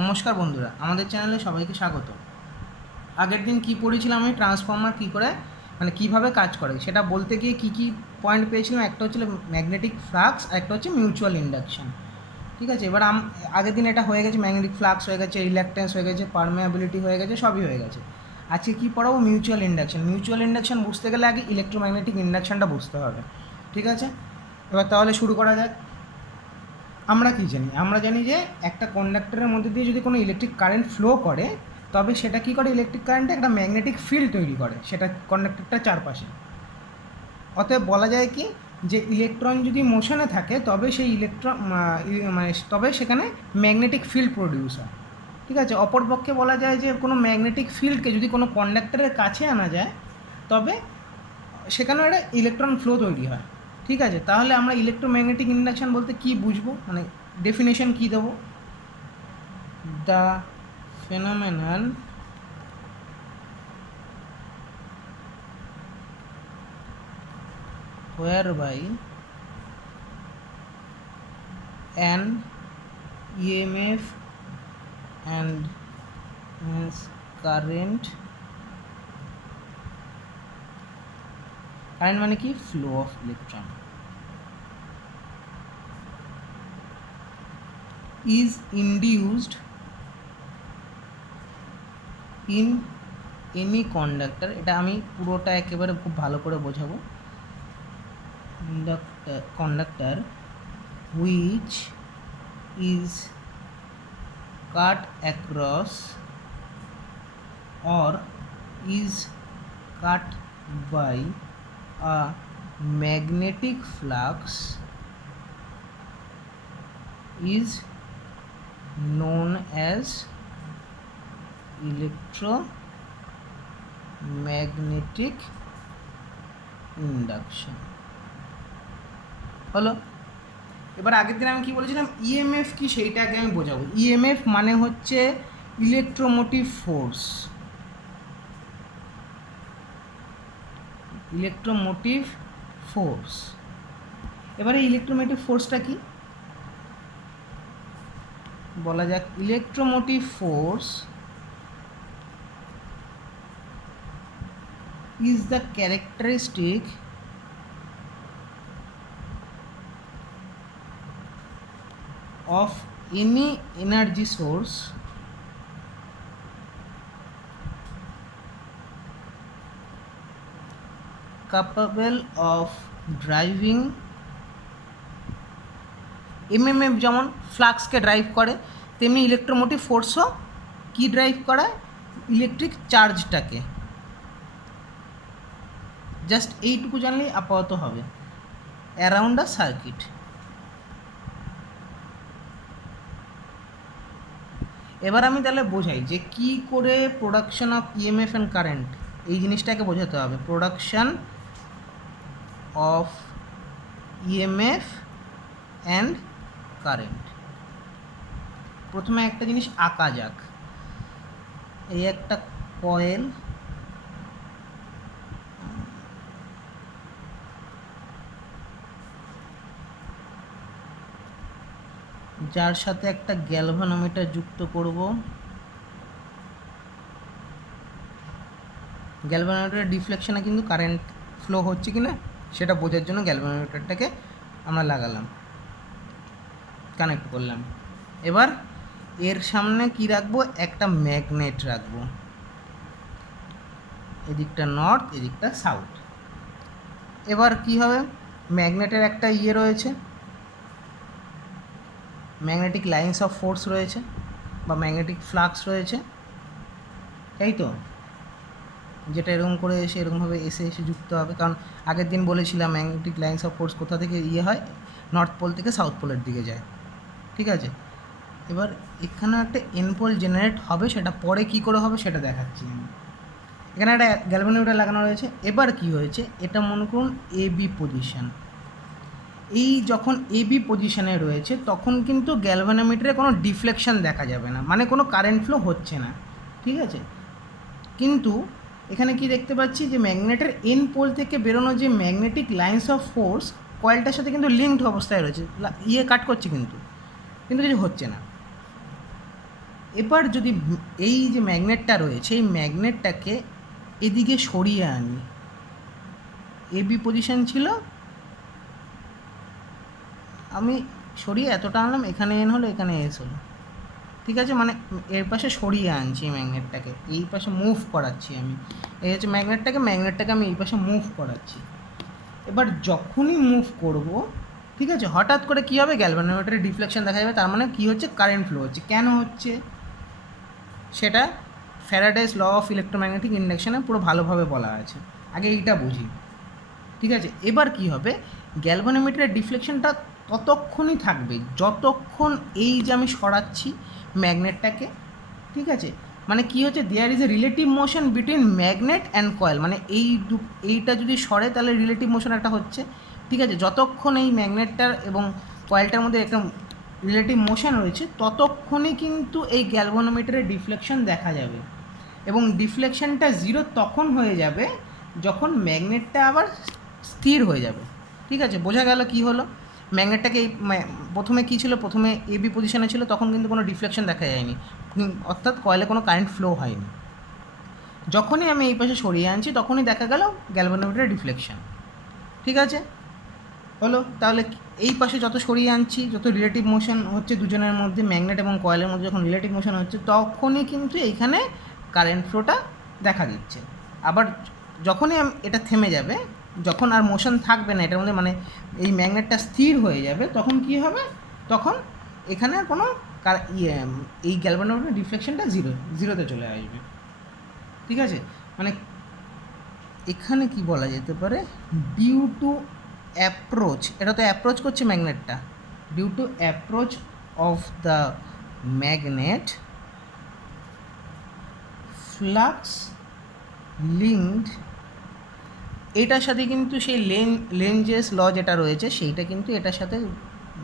নমস্কার বন্ধুরা, আমাদের চ্যানেলে সবাইকে স্বাগত। আগের দিন কি পড়েছিলাম আমি, ট্রান্সফর্মার কী করে মানে কীভাবে কাজ করে সেটা বলতে গিয়ে কী পয়েন্ট পেয়েছিলাম। একটা হচ্ছিল ম্যাগনেটিক ফ্লাক্স আর একটা হচ্ছে মিউচুয়াল ইন্ডাকশন। ঠিক আছে, এবার আগের দিন এটা হয়ে গেছে, ম্যাগনেটিক ফ্লাক্স হয়ে গেছে, রিল্যাক্টেন্স হয়ে গেছে, পারমেয়াবিলিটি হয়ে গেছে, সবই হয়ে গেছে। আজকে কী পড়াবো? Mutual induction. মিউচুয়াল ইন্ডাকশন বুঝতে গেলে আগে ইলেকট্রোম্যাগনেটিক ইন্ডাকশনটা বুঝতে হবে। ঠিক আছে, এবার তাহলে শুরু করা যাক। আমরা কী জানি? আমরা জানি যে একটা কন্ডাক্টরের মধ্যে দিয়ে যদি কোনো ইলেকট্রিক কারেন্ট ফ্লো করে, তবে সেটা কী করে? ইলেকট্রিক কারেন্টে একটা ম্যাগনেটিক ফিল্ড তৈরি করে সেটা কন্ডাক্টরটার চারপাশে। অতএব বলা যায় কি, যে ইলেকট্রন যদি মোশনে থাকে তবে সেই ইলেকট্রন মানে তবে সেখানে ম্যাগনেটিক ফিল্ড প্রডিউস হয়। ঠিক আছে, অপরপক্ষে বলা যায় যে কোনো ম্যাগনেটিক ফিল্ডকে যদি কোনো কন্ডাক্টরের কাছে আনা যায় তবে সেখানে একটা ইলেকট্রন ফ্লো তৈরি হয়। ঠিক আছে, তাহলে আমরা ইলেকট্রোম্যাগনেটিক ইন্ডাকশন বলতে কী বুঝবো, মানে ডেফিনেশন কী দেবো? The phenomenon whereby an EMF and current মানে কি? Flow of electron is induced in any conductor। এটা আমি পুরোটা একেবারে খুব ভালো করে বোঝাবো। conductor which is cut across or is cut by a magnetic flux is known as electromagnetic induction। হলো। এবার আগের দিন আমি কি বলেছিলাম, ইএমএফ কি সেইটা আগে আমি বোঝাবো। ইএমএফ মানে হচ্ছে ইলেকট্রোমোটিভ ফোর্স। Electromotive force. এবারে ইলেকট্রোমোটিভ ফোর্সটা কি বলা যাক? Electromotive force is the characteristic of any energy source capable of driving MMF যেমন ফ্লাক্সকে ড্রাইভ করে, তেমনি ইলেকট্রোমোটিভ ফোর্সও কি ড্রাইভ করায়? ইলেকট্রিক চার্জটাকে। জাস্ট এইটুকু জানলেই আপাতত হবে, অ্যারাউন্ড আ সার্কিট। এবার আমি তাহলে বোঝাই যে কি করে production of EMF and current, এই জিনিসটাকে বোঝাতে হবে। Production of EMF and current. প্রথমে একটা জিনিস আঁকা যাক। এই একটা কয়েল, যার সাথে একটা গ্যালভানোমিটার যুক্ত করব। গ্যালভানোমিটারের ডিফ্লেকশনে কিন্তু কারেন্ট ফ্লো হচ্ছে কি না সেটা বোঝার জন্য গ্যালভানোমিটারটাকে আমরা লাগালাম, কানেক্ট করলাম। এবার এর সামনে কি রাখবো? একটা ম্যাগনেট রাখবো, এদিকটা নর্থ, এদিকটা সাউথ। এবার কি হবে? ম্যাগনেটের একটা ইয়ে রয়েছে, ম্যাগনেটিক লাইন্স অফ ফোর্স রয়েছে বা ম্যাগনেটিক ফ্লাক্স রয়েছে, তাই তো? যেটা এরকম করে এসে এরকমভাবে এসে যুক্ত হবে। কারণ আগের দিন বলেছিলাম ম্যাগনেটিক লাইন্স অফ ফোর্স কোথা থেকে ইয়ে হয়? নর্থ পোল থেকে সাউথ পোলের দিকে যায়। ঠিক আছে, এবার এখানে একটা এন পোল জেনারেট হবে, সেটা পরে কি করে হবে সেটা দেখাচ্ছি আমি। এখানে একটা গ্যালভানোমিটার লাগানো রয়েছে। এবার কি হয়েছে? এটা মনে করুন এ বি পজিশান। এই যখন এ বি পজিশানে রয়েছে তখন কিন্তু গ্যালভানোমিটারে কোনো ডিফ্লেকশন দেখা যাবে না, মানে কোনো কারেন্ট ফ্লো হচ্ছে না। ঠিক আছে, কিন্তু এখানে কি দেখতে পাচ্ছি যে ম্যাগনেটের এন পোল থেকে বেরোনো যে ম্যাগনেটিক লাইন্স অফ ফোর্স কয়েলটার সাথে কিন্তু লিঙ্কড অবস্থায় রয়েছে, ইয়ে কাট করছে কিন্তু কিছু হচ্ছে না। এবার যদি এই যে ম্যাগনেটটা রয়েছে এই ম্যাগনেটটাকে এদিকে সরিয়ে আনি, এ বি পজিশন ছিল, আমি সরিয়ে এতটা আনলাম, এখানে এন হলো, এখানে এস হলো, ঠিক আছে, মানে এর পাশে সরিয়ে আনছি ম্যাগনেটটাকে, এই পাশে মুভ করাচ্ছি আমি, এই হচ্ছে ম্যাগনেটটাকে আমি এই পাশে মুভ করাচ্ছি। এবার যখনই মুভ করব, ঠিক আছে, হঠাৎ করে কী হবে, গ্যালভানোমিটারে ডিফ্লেকশন দেখা যাবে, তার মানে কী হচ্ছে, কারেন্ট ফ্লো হচ্ছে। কেন হচ্ছে সেটা ফ্যারাডেস ল অফ ইলেকট্রোম্যাগনেটিক ইন্ডাকশনে পুরো ভালোভাবে বলা আছে, আগে এইটা বুঝি, ঠিক আছে। এবার কি হবে, গ্যালভানোমিটারের ডিফ্লেকশনটা ততক্ষণই থাকবে যতক্ষণ এই যে আমি সরাচ্ছি ম্যাগনেটটাকে, ঠিক আছে, মানে কি হচ্ছে, there is a relative motion between magnet and coil, মানে এইটা যদি সরে তাহলে রিলেটিভ মোশন একটা হচ্ছে, ঠিক আছে, যতক্ষণ এই ম্যাগনেটটার এবং কয়েলটার মধ্যে একটা রিলেটিভ মোশন রয়েছে ততক্ষণই কিন্তু এই গ্যালভানোমিটারের ডিফ্লেকশন দেখা যাবে, এবং ডিফ্লেকশনটা জিরো তখন হয়ে যাবে যখন ম্যাগনেটটা আবার স্থির হয়ে যাবে, ঠিক আছে। বোঝা গেল কি হলো, ম্যাগনেটটাকে এই প্রথমে কী ছিল, প্রথমে এ বি পজিশনে ছিল, তখন কিন্তু কোনো ডিফ্লেকশন দেখা যায়নি, অর্থাৎ কয়েলে কোনো কারেন্ট ফ্লো হয়নি। যখনই আমি এই পাশে সরিয়ে আনছি তখনই দেখা গেল গ্যালভানোমিটারের ডিফ্লেকশন, ঠিক আছে হলো। তাহলে এই পাশে যত সরিয়ে আনছি, যত রিলেটিভ মোশন হচ্ছে দুজনের মধ্যে, ম্যাগনেট এবং কয়েলের মধ্যে যখন রিলেটিভ মোশন হচ্ছে তখনই কিন্তু এইখানে কারেন্ট ফ্লোটা দেখা দিচ্ছে। আবার যখনই এটা থেমে যাবে, যখন আর মোশন থাকবে না এটার মধ্যে, মানে এই ম্যাগনেটটা স্থির হয়ে যাবে, তখন কি হবে, তখন এখানে কোনো এই গ্যালভানোমিটারের ডিফ্লেকশনটা জিরোতে চলে আসবে, ঠিক আছে। মানে এখানে কি বলা যেতে পারে, ডিউ টু অ্যাপ্রোচ, এটা তো অ্যাপ্রোচ করছে ম্যাগনেটটা, due to approach of the magnet flux linked, এটার সাথে কিন্তু সেই লেঞ্জেস ল যেটা রয়েছে সেইটা কিন্তু এটার সাথে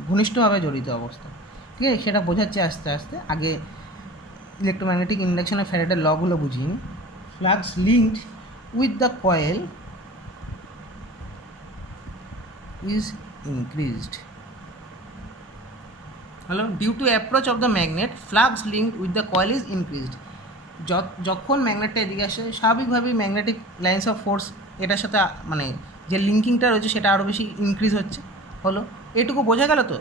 ঘনিষ্ঠভাবে জড়িত অবস্থা, ঠিক আছে, সেটা বোঝাচ্ছে আস্তে আস্তে। আগে ইলেকট্রোম্যাগনেটিক ইন্ডাকশনের ফ্যারাডের লগুলো বুঝিয়ে নিই। Flux linked with the coil is increased. Hello, due to approach of the magnet flux linked with the coil is increased, যখন ম্যাগনেটটা এদিকে আসে স্বাভাবিকভাবেই ম্যাগনেটিক লাইন্স অফ ফোর্স এটার সাথে মানে যে লিঙ্কিংটা রয়েছে সেটা আরও বেশি ইনক্রিজ হচ্ছে, হলো, এটুকু বোঝা গেল তো।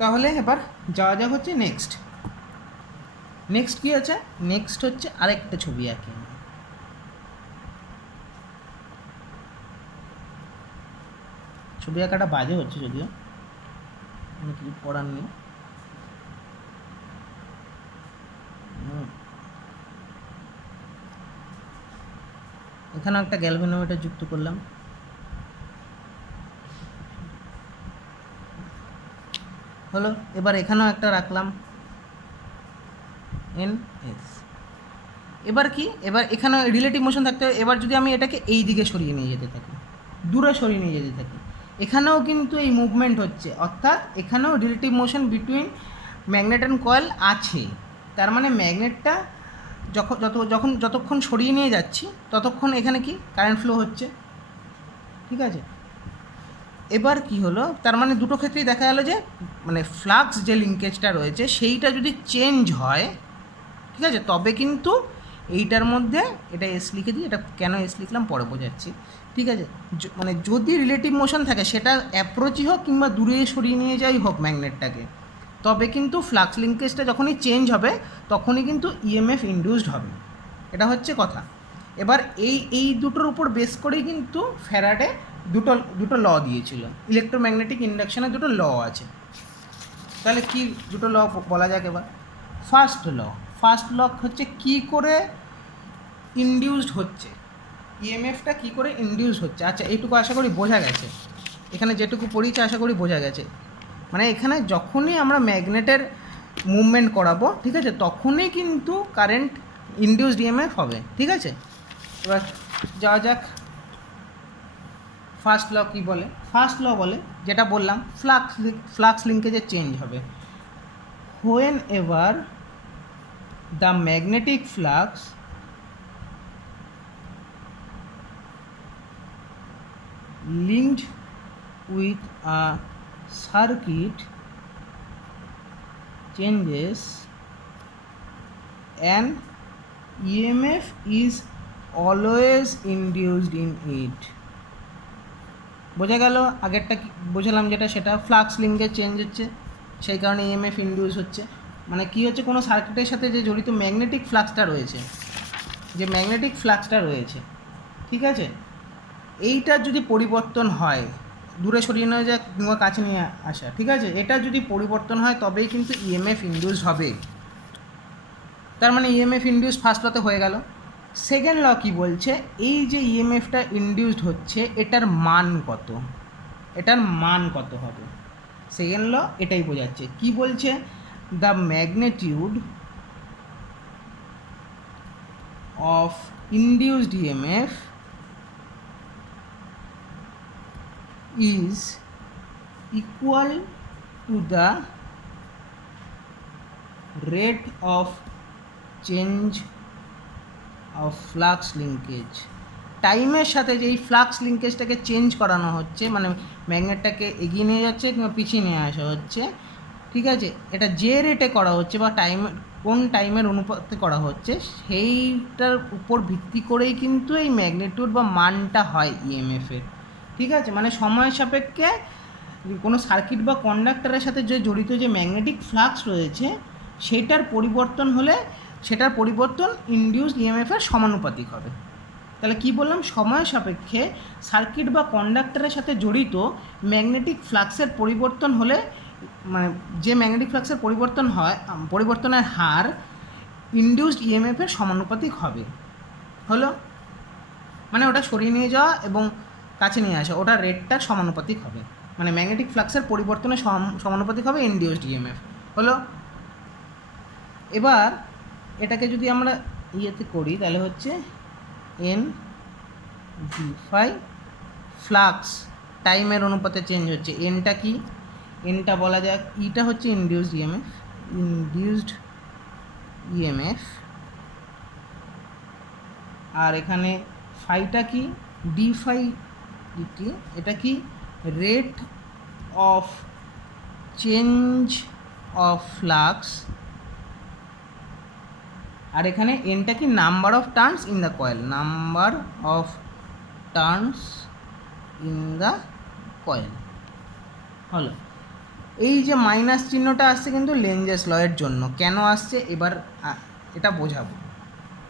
তাহলে এবার যাওয়া যাক হচ্ছে নেক্সট কী আছে, নেক্সট হচ্ছে আরেকটা ছবি আঁকি, ছবি আঁকাটা বাজে হচ্ছে যদিও, কিছু করার নেই। এখানেও একটা গ্যালভানোমিটার যুক্ত করলাম, হলো। এবার এখানেও একটা রাখলাম এন এস। এবার কি, এবার এখানে রিলেটিভ মোশন থাকতে হবে। এবার যদি আমি এটাকে এই দিকে সরিয়ে নিয়ে যেতে থাকি, দূরে সরিয়ে নিয়ে যেতে থাকি, এখানেও কিন্তু এই মুভমেন্ট হচ্ছে, অর্থাৎ এখানেও relative motion between magnet and coil আছে। তার মানে ম্যাগনেটটা যতক্ষণ সরিয়ে নিয়ে যাচ্ছি ততক্ষণ এখানে কি কারেন্ট ফ্লো হচ্ছে, ঠিক আছে। এবার কি হলো, তার মানে দুটো ক্ষেত্রেই দেখা গেলো যে মানে ফ্লাক্স যে লিঙ্কেজটা রয়েছে সেইটা যদি চেঞ্জ হয়, ঠিক আছে, তবে কিন্তু এইটার মধ্যে, এটা এস লিখে দিই, এটা কেন এস লিখলাম পরে বোঝাচ্ছি, ঠিক আছে। মানে যদি রিলেটিভ মোশন থাকে সেটা অ্যাপ্রোচই হোক কিংবা দূরে সরিয়ে নিয়ে যাই হোক ম্যাগনেটটাকে, তবে কিন্তু ফ্লাক্স লিঙ্কেজটা যখনই চেঞ্জ হবে তখনই কিন্তু ইএমএফ ইনডিউসড হবে, এটা হচ্ছে কথা। এবার এই দুটোর উপর বেস করেই কিন্তু ফ্যারাডে দুটো ল দিয়েছিল, ইলেকট্রোম্যাগনেটিক ইন্ডাকশনের দুটো ল আছে। তাহলে কি দুটো ল বলা যাক এবার। ফার্স্ট ল হচ্ছে কী করে ইনডিউসড হচ্ছে, ইএমএফটা কী করে ইনডিউসড হচ্ছে। আচ্ছা, এইটুকু আশা করি বোঝা গেছে, এখানে যেটুকু পড়িয়েছে আশা করি বোঝা গেছে। মানে এখানে যখনই আমরা ম্যাগনেটের মুভমেন্ট করাবো, ঠিক আছে, তখনই কিন্তু কারেন্ট ইনডিউসড ইএমএফ হবে, ঠিক আছে। এবার যাওয়া যাক ফার্স্ট ল কী বলে। ফার্স্ট ল বলে যেটা বললাম, ফ্লাক্স লিঙ্কেজে চেঞ্জ হবে whenever the magnetic flux linked with a circuit changes an EMF is always induced in it. বোঝা গেল? আগেরটা বোঝালাম যেটা, সেটা ফ্লাক্স লিঙ্কেজ চেঞ্জ হচ্ছে, সেই কারণে ইএমএফ ইনডিউস হচ্ছে। মানে কী হচ্ছে, কোনো সার্কিটের সাথে যে জড়িত ম্যাগনেটিক ফ্লাক্সটা রয়েছে, ঠিক আছে, এইটা যদি পরিবর্তন হয়, দূরে সরিয়ে নেওয়া যায় কিংবা কাছে নিয়ে আসা, ঠিক আছে, এটা যদি পরিবর্তন হয় তবেই কিন্তু ইএমএফ ইনডিউস হবে। তার মানে ইএমএফ ইনডিউস ফার্স্ট লতে হয়ে গেল। সেকেন্ড ল কী বলছে, এই যে ইএমএফটা ইনডিউসড হচ্ছে এটার মান কত হবে। সেকেন্ড ল এটাই বোঝাচ্ছে। কি বলছে, the magnitude of induced EMF is equal to the rate of change of flux linkage। টাইমের সাথে যে এই ফ্লাক্স লিঙ্কেজটাকে চেঞ্জ করানো হচ্ছে, মানে ম্যাগনেটটাকে এগিয়ে নিয়ে যাচ্ছে কিংবা পিছিয়ে নিয়ে আসা হচ্ছে, ঠিক আছে, এটা যে রেটে করা হচ্ছে বা কোন টাইমের অনুপাতে করা হচ্ছে, সেইটার উপর ভিত্তি করেই কিন্তু এই ম্যাগনিটিউড বা মানটা হয় ইএমএফের। ঠিক আছে, মানে সময় সাপেক্ষে কোনো সার্কিট বা কন্ডাক্টরের সাথে যে জড়িত যে ম্যাগনেটিক ফ্লাক্স রয়েছে সেটার পরিবর্তন হলে সেটার পরিবর্তন ইনডিউসড ইএমএফের সমানুপাতিক হবে। তাহলে কি বললাম, সময় সাপেক্ষে সার্কিট বা কন্ডাক্টরের সাথে জড়িত ম্যাগনেটিক ফ্লাক্সের পরিবর্তন হলে, মানে যে ম্যাগনেটিক ফ্লাক্সের পরিবর্তন হয়, পরিবর্তনের হার ইনডিউসড ইএমএফের সমানুপাতিক হবে। হলো, মানে ওটা সরিয়ে নিয়ে যাওয়া এবং কাছে নিয়ে আসা, ওটা রেটটার সমানুপাতিক হবে, মানে ম্যাগনেটিক ফ্লাক্সের পরিবর্তনের সমানুপাতিক হবে ইনডিউসড ইএমএফ। হলো, এবার এটাকে যদি আমরা ইয়েতে করি তাহলে হচ্ছে এন ডি ফাই ফ্লাক্স টাইমের অনুপাতে চেঞ্জ হচ্ছে। এনটা কি, এনটা বলা যাক, ইটা হচ্ছে ইনডিউসড ইএমএফ, আর এখানে ফাইটা কি, ডি ফাই ডিটি, এটা কি, rate of change of flux, আর এখানে এনটা কি, number of turns in the coil, হলো। এই যে মাইনাস চিহ্নটা আসছে কিন্তু লেঞ্জেস ল এর জন্য। কেন আসছে এবার এটা বোঝাবো।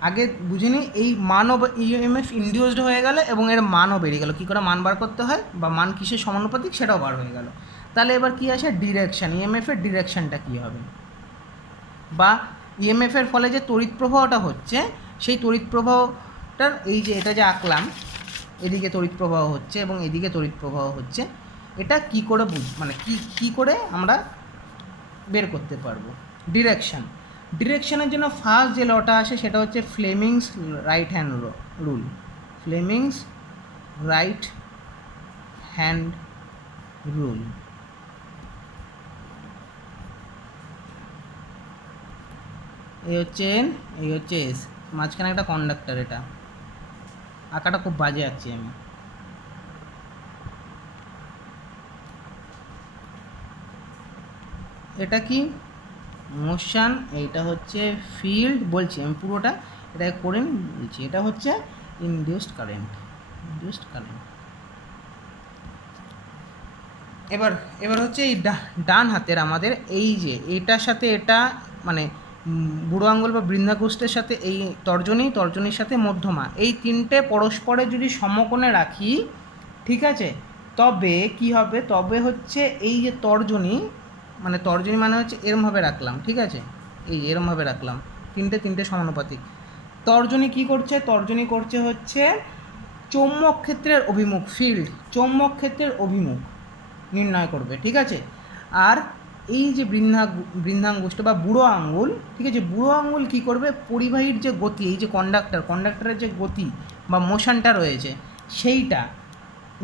আগে বুঝে নিই, এই মানও ইএমএফ ইনডিউসড হয়ে গেল এবং এর মানও বেরিয়ে গেল। কী করে মান বার করতে হয় বা মান কিসের সমানুপাতিক সেটাও বার হয়ে গেল। তাহলে এবার কী আসে, ডিরেকশান, ইএমএফের ডিরেকশানটা কী হবে, বা ইএমএফের ফলে যে তড়িৎ প্রবাহটা হচ্ছে সেই তড়িৎ প্রবাহটার, এই যে এটা যে আঁকলাম, এদিকে তড়িৎ প্রবাহ হচ্ছে এবং এদিকে তড়িৎ প্রবাহ হচ্ছে, এটা কি করে মানে কি করে আমরা বের করতে পারবো। ডিরেকশনের জন্য ফার্স্ট যে লটা আসে সেটা হচ্ছে ফ্লেমিংস রাইট হ্যান্ড রুল। এই হচ্ছে এন, এই হচ্ছে এস, মাঝখানে একটা কন্ডাক্টর। এটা আঁকাটা খুব বাজে আঁকছি আমি। এটা কি, মোশন, এইটা হচ্ছে ফিল্ড। বলছি আমি পুরোটা, এটা করে বলছি, এটা হচ্ছে ইনডিউসড কারেন্ট। এবার হচ্ছে এই ডান হাতের আমাদের এই যে এটার সাথে এটা, মানে বুড়ো আঙুল বা বৃন্দাকুষ্ঠের সাথে এই তর্জনীর সাথে মধ্যমা, এই তিনটে পরস্পরে যদি সমকোণে রাখি, ঠিক আছে, তবে কি হবে, তবে হচ্ছে এই যে তর্জনী মানে হচ্ছে এরমভাবে রাখলাম, ঠিক আছে, এই এরমভাবে রাখলাম, তিনটে সমানুপাতিক। তর্জনী কি করছে, তর্জনী করছে হচ্ছে চৌম্বক ক্ষেত্রের অভিমুখ, ফিল্ড চৌম্বক ক্ষেত্রের অভিমুখ নির্ণয় করবে, ঠিক আছে। আর এই যে বৃদ্ধাঙ্গুষ্ঠ বা বুড়ো আঙুল, ঠিক আছে, বুড়ো আঙুল কী করবে, পরিবাহীর যে গতি, এই যে কন্ডাক্টরের যে গতি বা মোশনটা রয়েছে সেইটা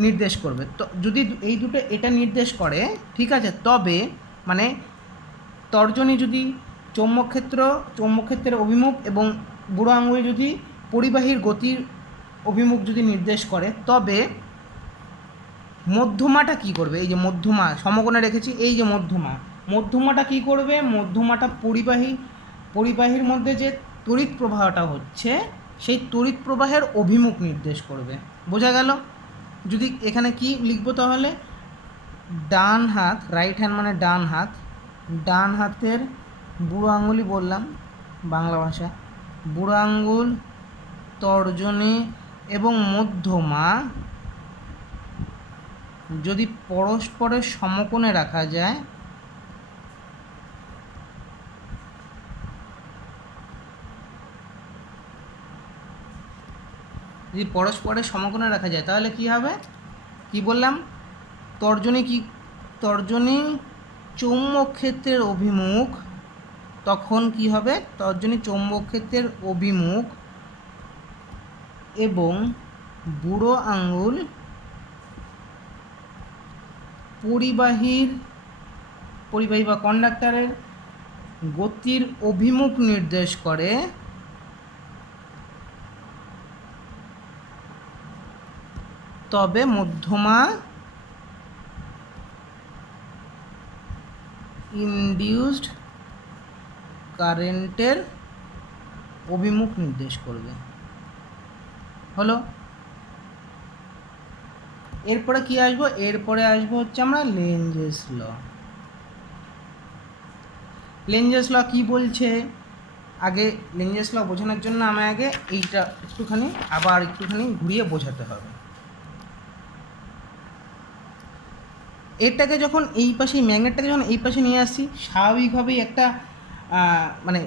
নির্দেশ করবে। তো যদি এই দুটো এটা নির্দেশ করে, ঠিক আছে, তবে মানে তর্জনী যদি চৌম্বকক্ষেত্রের অভিমুখ এবং বুড়ো আঙুল যদি পরিবাহীর গতির অভিমুখ যদি নির্দেশ করে, তবে মধ্যমাটা কি করবে, এই যে মধ্যমা সমকোণে রেখেছি, এই যে মধ্যমাটা কি করবে, মধ্যমাটা পরিবাহীর মধ্যে যে তড়িৎ প্রবাহটা হচ্ছে সেই তড়িৎ প্রবাহের অভিমুখ নির্দেশ করবে। বোঝা গেল? যদি এখানে কি লিখবো তাহলে, ডান হাত, রাইট হ্যান্ড মানে ডান হাত, ডান হাতের বুড়ো আঙুলই বললাম বাংলা ভাষা, বুড়ো আঙুল, তর্জনী এবং মধ্যমা যদি পরস্পরের সমকোণে রাখা যায়, যদি পরস্পরের সমকোণে রাখা যায় তাহলে কি হবে, কি বললাম, তর্জনী চৌম্বক ক্ষেত্রের অভিমুখ, তখন কি হবে, তর্জনী চৌম্বক ক্ষেত্রের অভিমুখ এবং বুড়ো আঙুল পরিবাহী বা কন্ডাক্টরের গতির অভিমুখ নির্দেশ করে, তবে মধ্যমা ইনডিউসড কারেন্টের অভিমুখ নির্দেশ করবে। হলো? এরপরে কি আসবো, এরপরে আসবো হচ্ছে আমরা লেঞ্জেস ল। লেঞ্জেস ল কি বলছে, আগে লেঞ্জেস ল বোঝানোর জন্য আমায় আগে এইটা আবার একটুখানি ঘুরিয়ে বোঝাতে হবে। এটাকে যখন এই পাশে, ম্যাগনেটটাকে যখন এই পাশে নিয়ে আসছি, স্বাভাবিকভাবেই একটা মানে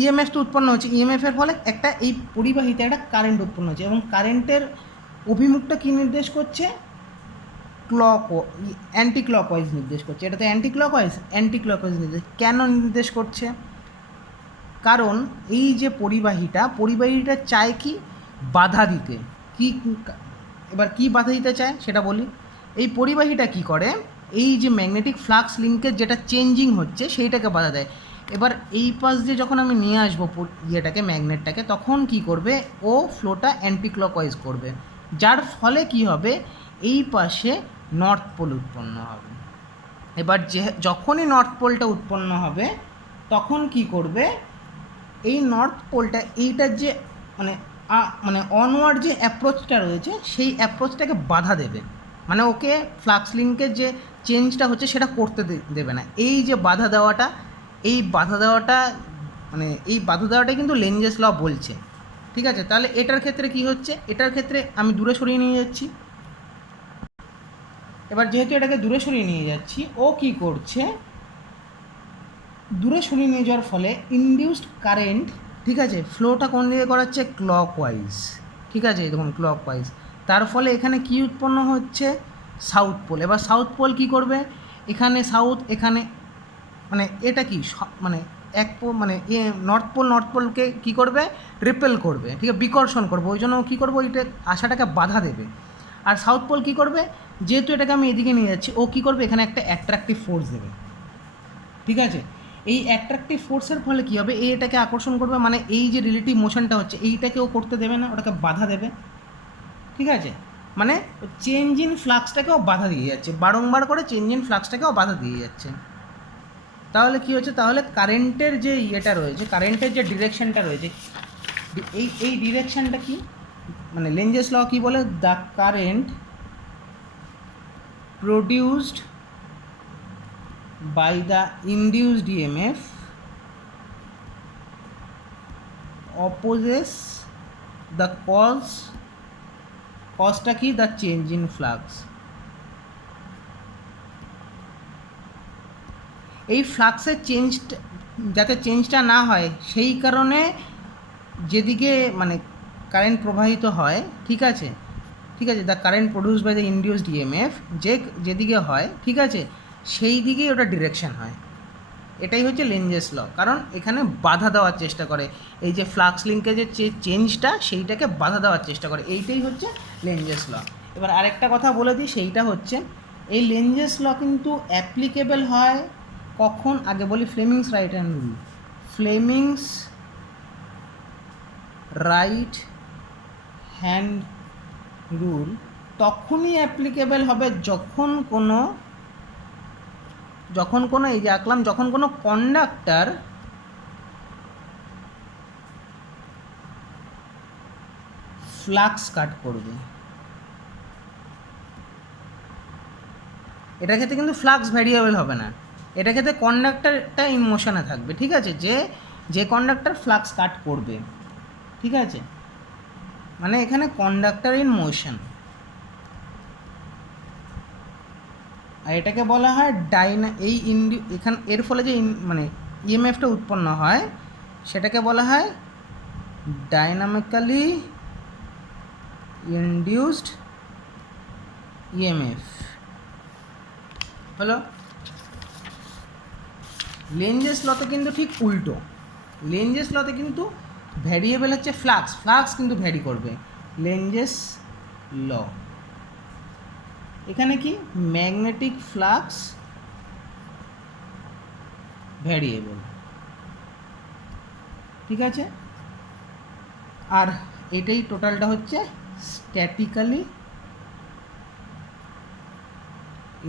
ইএমএফ তো উৎপন্ন হচ্ছে, ইএমএফের ফলে একটা এই পরিবাহিতে একটা কারেন্ট উৎপন্ন হচ্ছে এবং কারেন্টের অভিমুখটা কী নির্দেশ করছে, অ্যান্টি ক্লকওয়াইজ নির্দেশ করছে। এটা তো অ্যান্টি ক্লকওয়াইজ নির্দেশ কেন নির্দেশ করছে, কারণ এই যে পরিবাহীটা চায় কি, বাধা দিতে। এবার কি বাধা দিতে চায় সেটা বলি। এই পরিবাহীটা কি করে, এই যে ম্যাগনেটিক ফ্লাক্স লিঙ্কের যেটা চেঞ্জিং হচ্ছে সেইটাকে বাধা দেয়। এবার এই পাশ দিয়ে যখন আমি নিয়ে আসবো ম্যাগনেটটাকে, তখন কি করবে, ও ফ্লোটা অ্যান্টি ক্লকওয়াইজ করবে, যার ফলে কি হবে, এই পাশে নর্থ পোল উৎপন্ন হবে। এবার যখনই নর্থ পোলটা উৎপন্ন হবে, তখন কি করবে, এই নর্থ পোলটা এইটার যে মানে অনওয়ার্ড যে অ্যাপ্রোচটা রয়েছে, সেই অ্যাপ্রোচটাকে বাধা দেবে, মানে ওকে ফ্লাক্স লিঙ্কের যে চেঞ্জটা হচ্ছে সেটা করতে দেবে না। এই যে বাধা দেওয়াটা কিন্তু লেঞ্জেস ল বলছে। ঠিক আছে, তাহলে এটার ক্ষেত্রে কি হচ্ছে, এটার ক্ষেত্রে আমি দূরে সরিয়ে নিয়ে যাচ্ছি। এবার যেহেতু এটাকে দূরে সরিয়ে নিয়ে যাচ্ছি, ও কি করছে, দূরে সরিয়ে নিয়ে যাওয়ার ফলে ইনডিউসড কারেন্ট, ঠিক আছে, ফ্লোটা কোন দিকে করাচ্ছে, ক্লকওয়াইজ। ঠিক আছে, দেখুন ক্লকওয়াইজ, তার ফলে এখানে কি উৎপন্ন হচ্ছে, সাউথ পোল। এবার সাউথ পোল কী করবে, এখানে সাউথ, এখানে মানে এটা কি মানে নর্থ পোলকে কী করবে, রিপেল করবে, ঠিক আছে, বিকর্ষণ করবে। ওই জন্য কী করবো, ওইটা আশাটাকে বাধা দেবে। আর সাউথ পোল কী করবে, যেহেতু এটাকে আমি এদিকে নিয়ে যাচ্ছি, ও কী করবে, এখানে একটা অ্যাট্রাকটিভ ফোর্স দেবে। ঠিক আছে, এই অ্যাট্রাকটিভ ফোর্সের ফলে কী হবে, এটাকে আকর্ষণ করবে, মানে এই যে রিলেটিভ মোশনটা হচ্ছে এইটাকে ও করতে দেবে না, ওটাকে বাধা দেবে। ঠিক আছে, মানে চেঞ্জ ইন ফ্লাক্সটাকেও বাধা দিয়ে যাচ্ছে, বারংবার করে চেঞ্জ ইন ফ্লাক্সটাকেও বাধা দিয়ে যাচ্ছে। তাহলে কি হচ্ছে, তাহলে কারেন্টের যে রয়েছে, কারেন্টের যে ডিরেকশনটা রয়েছে, এই ডিরেকশনটা কি, মানে লেঞ্জেস ল কি বলে, the current produced by the induced EMF opposes the কজটা কি, দ্য চেঞ্জ ইন ফ্লাক্স। এই ফ্লাক্সের যাতে চেঞ্জটা না হয়, সেই কারণে যেদিকে মানে কারেন্ট প্রবাহিত হয়, ঠিক আছে, the current produce by the induced EMF যেদিকে হয়, ঠিক আছে, সেই দিকেই ওটা ডিরেকশন হয়। এটাই হচ্ছে লেঞ্জেস ল, কারণ এখানে বাধা দেওয়ার চেষ্টা করে, এই যে ফ্লাক্স লিঙ্কের যে চেঞ্জটা সেইটাকে বাধা দেওয়ার চেষ্টা করে, এইটাই হচ্ছে লেঞ্জেস ল। এবার আরেকটা কথা বলে দিই, সেইটা হচ্ছে এই লেঞ্জেস ল কিন্তু অ্যাপ্লিকেবল হয় কখন, আগে বলি Fleming's right hand rule. Fleming's right hand rule তখনই অ্যাপ্লিকেবল হবে যখন কোনো এই যে আঁকলাম, যখন কোনো কন্ডাক্টর ফ্লাক্স কাট করবে। এটার ক্ষেত্রে কিন্তু ফ্লাক্স ভ্যারিয়েবল হবে না, এটার ক্ষেত্রে কন্ডাক্টরটা ইন মোশনে থাকবে, ঠিক আছে, যে কন্ডাক্টর ফ্লাক্স কাট করবে, ঠিক আছে, মানে এখানে কন্ডাক্টর ইন মোশন। আর এটাকে বলা হয় এই এখানে এর ফলে যে মানে ইএমএফটা উৎপন্ন হয় সেটাকে বলা হয় ডাইনামিক্যালি ইনডিউসড ইএমএফ। হলো। লেঞ্জেস লতে কিন্তু ঠিক উল্টো, লেঞ্জেস লতে কিন্তু ভ্যারিয়েবল হচ্ছে ফ্লাক্স, ফ্লাক্স কিন্তু ভ্যারি করবে। লেঞ্জেস ল এখানে কি ম্যাগনেটিক ফ্লাক্স ভ্যারিয়েবল, ঠিক আছে, আর এটাই টোটালটা হচ্ছে স্ট্যাটিক্যালি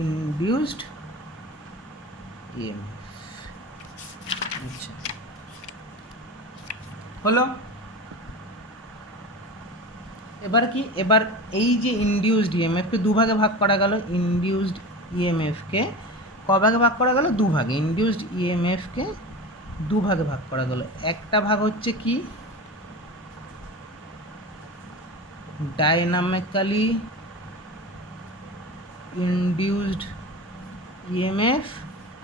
ইনডিউসড ইএমএফ। আচ্ছা, হলো। এবার কি, এবার এই যে ইনডিউসড ইএমএফকে দুভাগে ভাগ করা গেল, ইনডিউসড ইএমএফকে কভাগে ভাগ করা গেল, দুভাগে। ইনডিউসড ইএমএফকে দুভাগে ভাগ করা গেল। একটা ভাগ হচ্ছে কি ডাইনামিক্যালি ইনডিউসড ইএমএফ,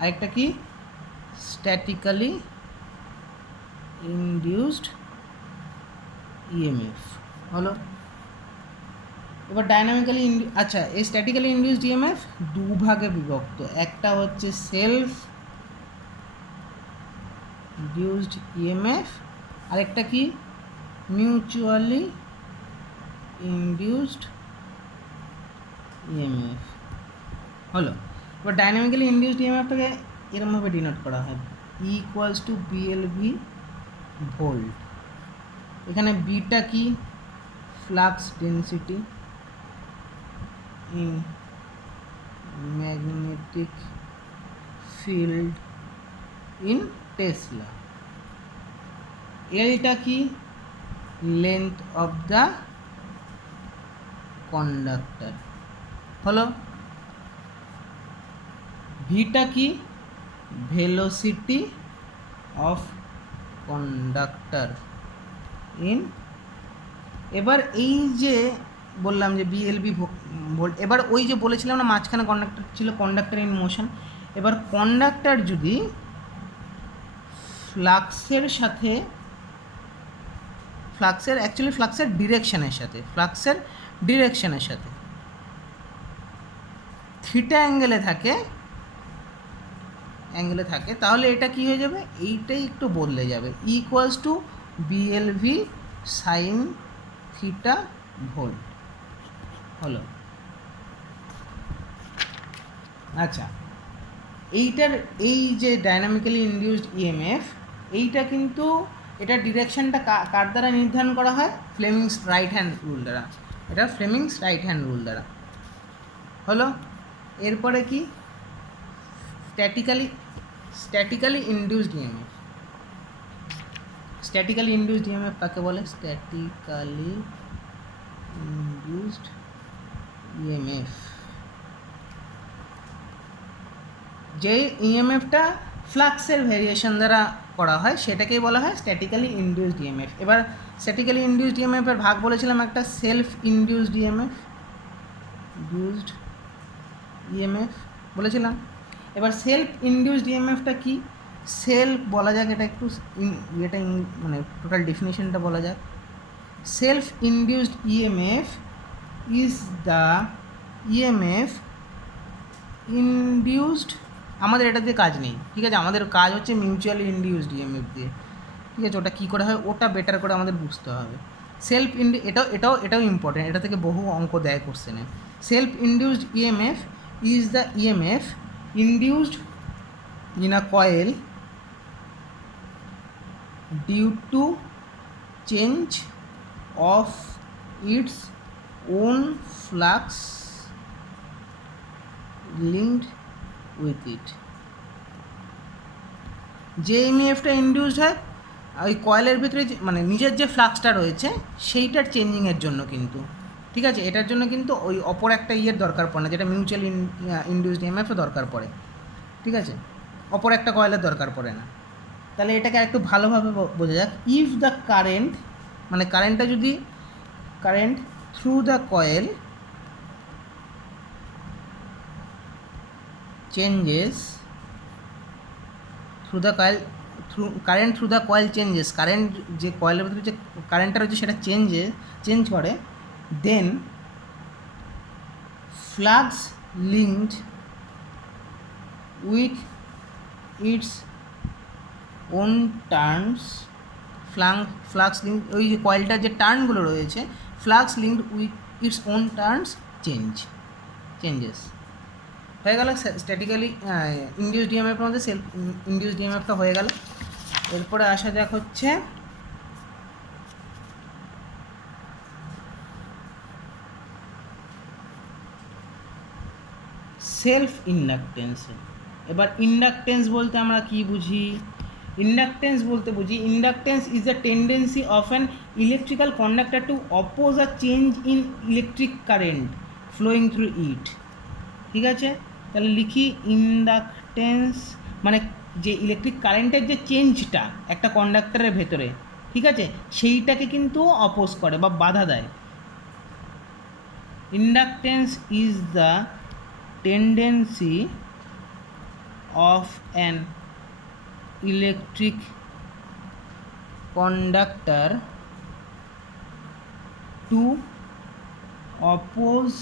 আরেকটা কি স্ট্যাটিক্যালি ইনডিউসড ইএমএফ। হলো। এবার ডাইনামিক্যালি আচ্ছা, এই স্ট্যাটিক্যালি ইনডিউসড ইএমএফ দুভাগে বিভক্ত। একটা হচ্ছে সেলফ ইনডিউসড ইএমএফ, আরেকটা কি মিউচুয়ালি ইনডিউসড ইএমএফ। হলো। এবার ডাইনামিক্যালি ইনডিউসড ইএমএফটাকে এরকমভাবে ডিনোট করা হয়, E equals to BLV volt. এখানে বিটা কি flux density in magnetic field in tesla. এলটা কি লেন্থ অফ দ্য কন্ডাক্টর। হলো। ভিটা কি ভেলোসিটি অফ কন্ডাক্টর ইন, এবার এই যে বললাম যে বিএলবি ভোল্ট, এবার ওই যে বলেছিলাম না মাঝখানে কন্ডাক্টর ছিল, কন্ডাক্টর ইন মোশন। এবার কন্ডাক্টর যদি ফ্লাক্সের সাথে, ফ্লাক্সের অ্যাকচুয়ালি ফ্লাক্সের ডিরেকশনের সাথে থিটা অ্যাঙ্গেলে থাকে, তাহলে এটা কি হয়ে যাবে, এইটাই একটু বদলে যাবে, equals to BLV sine theta volt. হলো। আচ্ছা, এইটার এই যে ডাইনামিক্যালি ইনডিউসড ইএমএফ, এইটা কিন্তু এটার ডিরেকশনটা কার দ্বারা নির্ধারণ করা হয়, ফ্লেমিংস রাইট হ্যান্ড রুল দ্বারা। এটা ফ্লেমিংস রাইট হ্যান্ড রুল দ্বারা। হলো। এরপরে কি statically induced EMF. Statically induced EMF কাকে বলে, স্ট্যাটিক্যালি ইনডিউসড ইএমএফ, যে ইএমএফটা ফ্লাক্সের ভেরিয়েশন দ্বারা করা হয় সেটাকেই বলা হয় স্ট্যাটিক্যালি ইনডিউসড ইএমএফ। এবার স্ট্যাটিক্যালি ইনডিউসড ইএমএফের ভাগ বলেছিলাম একটা সেলফ ইনডিউসড ইএমএফ বলেছিলাম। এবার সেলফ ইনডিউসড ইএমএফটা কি, সেলফ বলা যাক, এটা একটু এটা মানে টোটাল ডেফিনেশনটা বলা যাক। Self induced EMF is the EMF induced, আমাদের এটা দিয়ে কাজ নেই, ঠিক আছে, আমাদের কাজ হচ্ছে মিউচুয়ালি ইনডিউসড ইএমএফ দিয়ে, ঠিক আছে। ওটা কী করে হয় ওটা বেটার করে আমাদের বুঝতে হবে। সেলফ এটাও ইম্পর্টেন্ট, এটা থেকে বহু অঙ্ক দেয় কোশ্চেনে। Self induced EMF is the EMF induced in a coil due to change of its own flux linked with it. যে ইএমএফটা ইনডিউসড হয় ওই কয়েলের ভিতরে যে মানে নিজের যে ফ্লাক্সটা রয়েছে সেইটার চেঞ্জিংয়ের জন্য কিন্তু, ঠিক আছে, এটার জন্য কিন্তু ওই অপর একটা ইয়ের দরকার পড়ে না, যেটা মিউচুয়াল ইন্ডিউসড ইএমএফের দরকার পড়ে, ঠিক আছে, অপর একটা কয়েলের দরকার পড়ে না। তাহলে এটাকে একটু ভালোভাবে বোঝা যাক। ইফ দ্য কারেন্ট, মানে কারেন্টটা যদি current through the coil changes, through the coil current through the coil changes, current যে কয়েলের ভিতরে যে কারেন্টটা রয়েছে সেটা চেঞ্জ করে, then flux linked with its own turns, flux link, ওই যে কয়েলটার যে টার্নগুলো রয়েছে, flux linked with its own turns changes হয়ে গেল স্ট্যাটিক্যালি ইন্ডিউস ডিএমএফের মধ্যে সেলফ ইন্ডিউস ডিএমএফটা হয়ে গেল। এরপরে আসা যাক হচ্ছে সেলফ ইন্ডাকটেন্সে। এবার ইন্ডাকটেন্স বলতে আমরা কি বুঝি? ইন্ডাকটেন্স বলতে বুঝি inductance is the tendency of an electrical conductor to oppose a change in electric current flowing through it, ঠিক আছে। তাহলে লিখি ইন্ডাকটেন্স মানে যে ইলেকট্রিক কারেন্টের যে চেঞ্জটা একটা কন্ডাক্টরের ভেতরে, ঠিক আছে, সেইটাকে কিন্তু অপোজ করে বা বাধা দেয়। Inductance is the tendency of an electric conductor to oppose,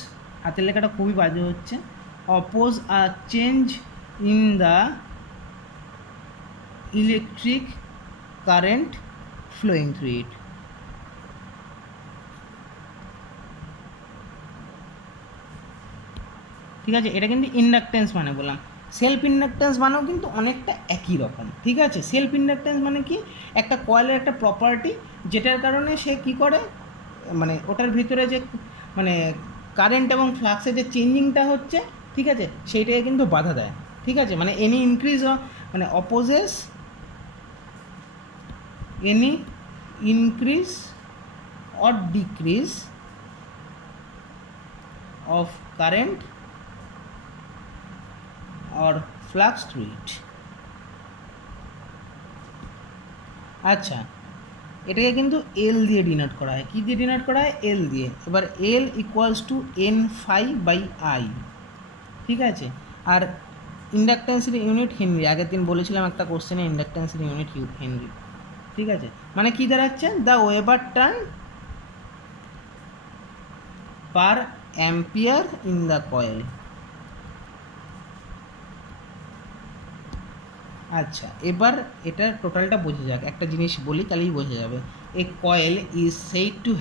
হাতের লেখাটা খুবই বাজে হচ্ছে, oppose a change in the electric current flowing through it। ঠিক আছে, এটা কিন্তু ইন্ডাকটেন্স মানে বললাম। সেলফ ইন্ডাকটেন্স মানেও কিন্তু অনেকটা একই রকম, ঠিক আছে। সেলফ ইন্ডাকটেন্স মানে কি, একটা কয়েলের একটা প্রপার্টি যেটার কারণে সে কি করে, মানে ওটার ভিতরে যে মানে কারেন্ট এবং ফ্লাক্সের যে চেঞ্জিংটা হচ্ছে, ঠিক আছে, সেইটাকে কিন্তু বাধা দেয়, ঠিক আছে। মানে এনি ইনক্রিজ মানে opposes any increase or decrease of current or flux through it। আচ্ছা, এটাকে কিন্তু এল দিয়ে ডিনোট করা হয়। কী দিয়ে ডিনোট করা হয়? এল দিয়ে। এবার L equals to N phi by I, ঠিক আছে। আর ইন্ডাকটেন্সের ইউনিট হেনরি, আগের দিন বলেছিলাম একটা কোশ্চেনে ইন্ডাকটেন্সের ইউনিট হেনরি, ঠিক আছে। মানে কী দাঁড়াচ্ছে? The weber turn per ampere in the coil. আচ্ছা, এবার এটা টোটালটা বোঝা যাক। একটা জিনিস বলি তাহলেই বোঝা যাবে। A coil is said to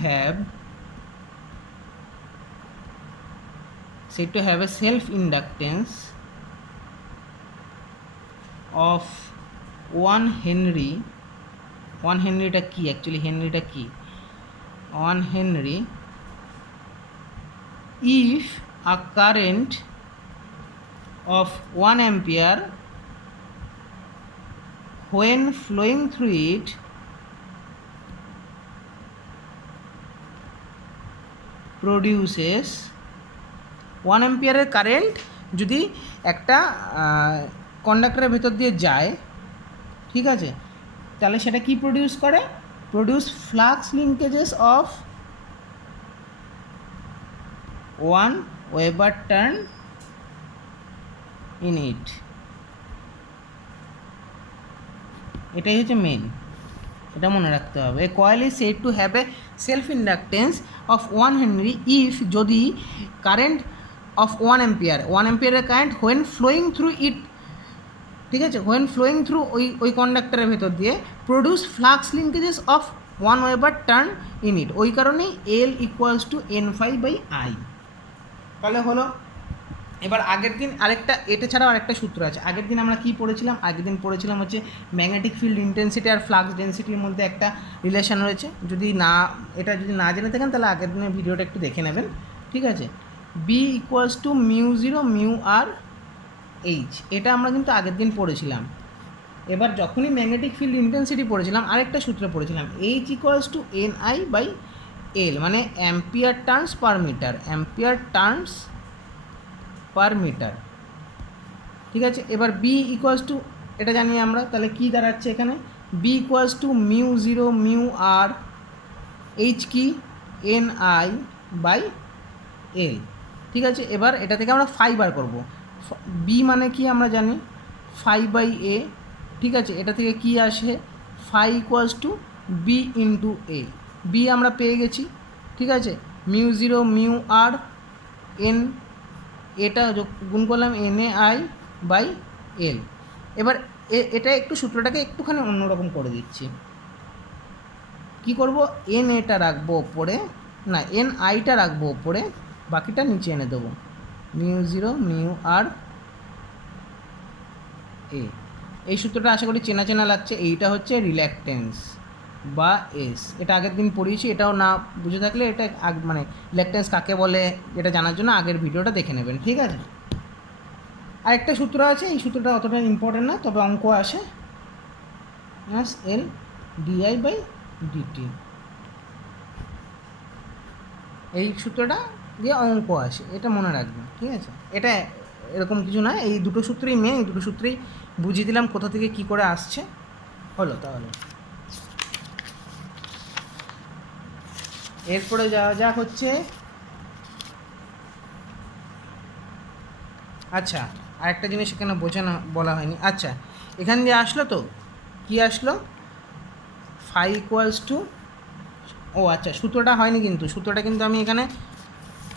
have a self inductance of 1 Henry। 1 হেনরিটা কি অ্যাকচুয়ালি? হেনরিটা কি? 1 Henry if a current of 1 ampere when flowing through it produces 1 অ্যাম্পিয়ারের কারেন্ট যদি একটা কন্ডাক্টরের ভেতর দিয়ে যায়, ঠিক আছে, তাহলে সেটা কি প্রডিউস করে? Produce flux linkages of 1 weber turn in it. এটাই হচ্ছে মেন, এটা মনে রাখতে হবে। A coil is said to have a self inductance of 1 henry if যদি কারেন্ট অফ 1 অ্যাম্পিয়ার, 1 অ্যাম্পিয়ারের current when flowing through it, ঠিক আছে, হোয়েন ফ্লোয়িং থ্রু ওই কন্ডাক্টরের ভেতর দিয়ে produce flux linkages of 1 weber turn in it. ওই কারণেই L equals to N phi by I. তাহলে হলো। এবার আগের দিন আরেকটা, এটা ছাড়াও আরেকটা সূত্র আছে। আগের দিন আমরা কী পড়েছিলাম? আগের দিন পড়েছিলাম হচ্ছে ম্যাগনেটিক ফিল্ড ইন্টেন্সিটি আর ফ্লাক্স ডেন্সিটির মধ্যে একটা রিলেশন রয়েছে। এটা যদি না জেনে থাকেন তাহলে আগের দিনের ভিডিওটা একটু দেখে নেবেন, ঠিক আছে। B equals to mu zero mu r H, এটা আমরা কিন্তু আগের দিন পড়েছিলাম। এবার যখনই ম্যাগনেটিক ফিল্ড ইন্টেন্সিটি পড়েছিলাম আরেকটা সূত্র পড়েছিলাম H=NI/L, মানে ampere turns per metre, ampere turns per metre. ঠিক আছে, এবার B = এটা জানি আমরা, তাহলে কি দাঁড়াচ্ছে এখানে, B = μ0μr, H কি NI/L। ঠিক আছে, এবার এটা থেকে আমরা ফাই বার করবো। B মানে কি আমরা জানি φ/a। ঠিক আছে, এটা থেকে কি আসে ফাই = B × A। B আমরা পেয়ে গেছি। ঠিক আছে, μ0μr n, এটা গুণ করলাম NAI/L। এবার এটা একটু সূত্রটাকে একটুখানি অন্যরকম করে দিচ্ছি। কি করব, NA-টা রাখবো ওপরে, না NI-টা রাখবো ওপরে, বাকিটা নিচে এনে দেবো, μ0μr A। এই সূত্রটা আশা করি চেনা চেনা লাগছে। এইটা হচ্ছে রিল্যাকটেন্স বা এস, এটা আগের দিন পড়িয়েছি। এটাও না বুঝে থাকলে এটা মানে রিল্যাকটেন্স কাকে বলে এটা জানার জন্য আগের ভিডিওটা দেখে নেবেন। ঠিক আছে, আরেকটা সূত্র আছে, এই সূত্রটা অতটা ইম্পর্টেন্ট না, তবে অঙ্ক আসে, L di/dt। এই সূত্রটা দিয়ে অঙ্ক আসে, এটা মনে রাখবেন। ঠিক আছে, এটা এরকম কিছু না, এই দুটো সূত্রেই মেন, এই দুটো সূত্রেই বুঝিয়ে দিলাম কোথা থেকে কি করে আসছে। হলো, তাহলে এরপরে যাওয়া যাক হচ্ছে, আচ্ছা আরেকটা জিনিস এখানে বোঝানো বলা হয়নি। আচ্ছা, এখান দিয়ে আসলো তো, কি আসলো, ফাই = ও আচ্ছা, সূত্রটা হয়নি কিন্তু, সূত্রটা কিন্তু আমি এখানে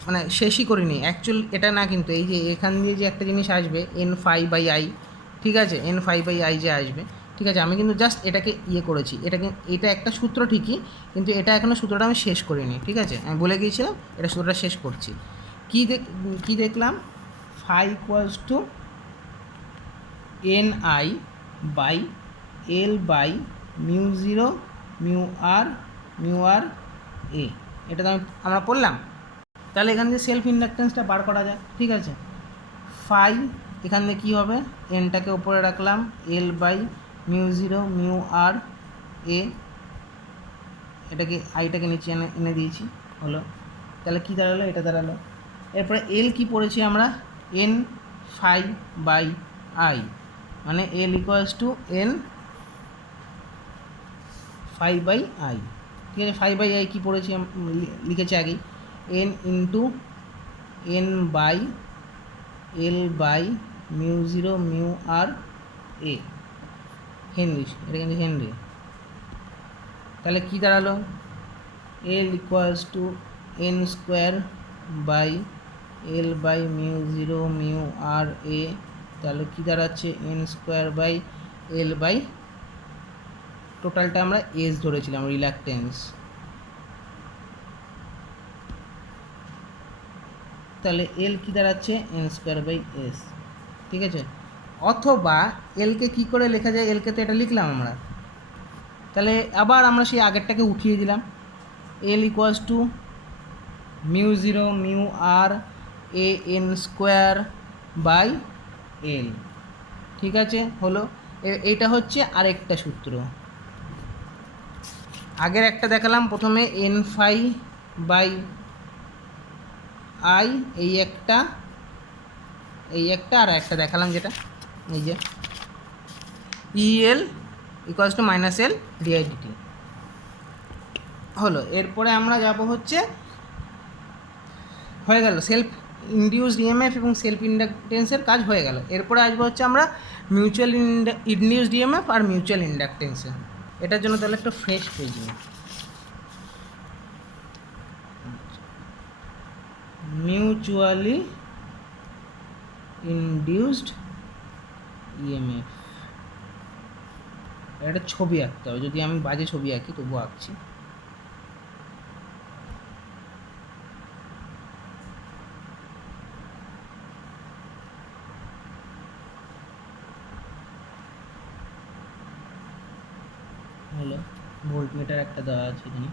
মানে শেষই করিনি অ্যাকচুয়াল, এটা না কিন্তু, এই যে এখান দিয়ে যে একটা জিনিস আসবে N∅/I, ঠিক আছে, N∅/I যে আসবে, ঠিক আছে, আমি কিন্তু জাস্ট এটাকে করেছি, এটা একটা সূত্র ঠিকই, কিন্তু এটা এখনও সূত্রটা আমি শেষ করিনি। ঠিক আছে, আমি বলে গিয়েছিলাম এটা সূত্রটা শেষ করছি। কি দেখলাম, ফাই = NI/L/μ0μr A, এটা তো আমরা পড়লাম। তাহলে এখান থেকে সেলফ ইন্ডাকটেন্সটা বার করা যায়। ঠিক আছে, ফাই এখান থেকে কী হবে, এনটাকে ওপরে রাখলাম, L/μ0μr A, এটাকে আইটাকে নিচে এনে দিয়েছি, হলো। তাহলে কী দাঁড়ালো, এটা দাঁড়ালো। এরপরে এল কি পড়েছি আমরা, N∅/I, মানে L = N∅/I। ঠিক আছে, φ/I কী পড়েছি লিখেছি আগেই, N × N/L/μ0μr A, হেনরি, এটা কিন্তু হেনরি। তাহলে কী দাঁড়ালো, L = N²/L/μ0μr A, তাহলে কী দাঁড়াচ্ছে, N²/L/, টোটালটা আমরা এস ধরেছিলাম রিল্যাকটেন্স, তাহলে এল কী দাঁড়াচ্ছে, N²/S। ঠিক আছে, অথবা এলকে কী করে লেখা যায়, এলকে তো এটা লিখলাম আমরা, তাহলে আবার আমরা সেই আগেরটাকে উঠিয়ে দিলাম, L = μ0μr An²/L। ঠিক আছে, হলো। এইটা হচ্ছে আরেকটা সূত্র। আগের একটা দেখালাম প্রথমে N∅/I, এই একটা আর একটা দেখালাম, যেটা এই যে EL = -L di/dt, হলো। এরপরে আমরা যাব হচ্ছে, হয়ে গেল সেলফ ইনডিউসড EMF এবং সেলফ ইন্ডাকটেন্সের কাজ হয়ে গেল। এরপরে আসবো হচ্ছে আমরা মিউচুয়াল ইনডিউসড EMF আর মিউচুয়াল ইন্ডাকটেন্সে। এটার জন্য তাহলে একটা ফ্রেশ পেজ নিই, মিউচুয়ালি ইনডিউসড EMF, একটা ছবি আঁকতে হবে, যদি আমি বাজে ছবি আঁকি তবুও আঁকছি। হলো, ভোল্টমিটার একটা দেওয়া আছে এখানে,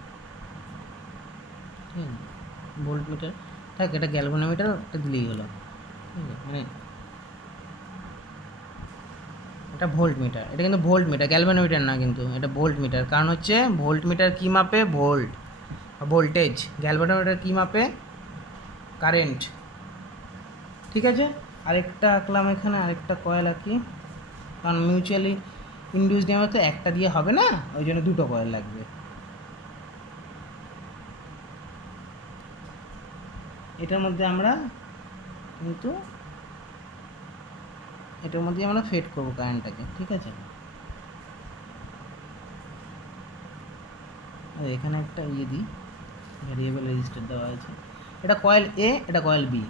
ঠিক আছে, ভোল্টমিটার থাক, এটা গ্যালভানোমিটার একটা দিলেই হলো। ঠিক আছে, মানে এটা ভোল্ট মিটার, এটা কিন্তু ভোল্ট মিটার, গ্যালভানোমিটার না কিন্তু, এটা ভোল্ট মিটার। কারণ হচ্ছে ভোল্ট মিটার কী মাপে? Volt, voltage. গ্যালভানোমিটার কী মাপে? কারেন্ট। ঠিক আছে, আরেকটা আঁকলাম এখানে, আরেকটা কয়েল আঁকি, কারণ মিউচুয়ালি ইন্ডিউস ডিএমএ তো একটা দিয়ে হবে না, ওই জন্য দুটো কয়েল লাগবে। এটার মধ্যে আমরা কিন্তু এটার মধ্যে আমরা ফেড করবো কারেন্টটাকে। ঠিক আছে, এখানে একটা দিই, ভ্যারিয়েবল রেজিস্টার দেওয়া আছে। এটা কয়েল এ, এটা কয়েল বি।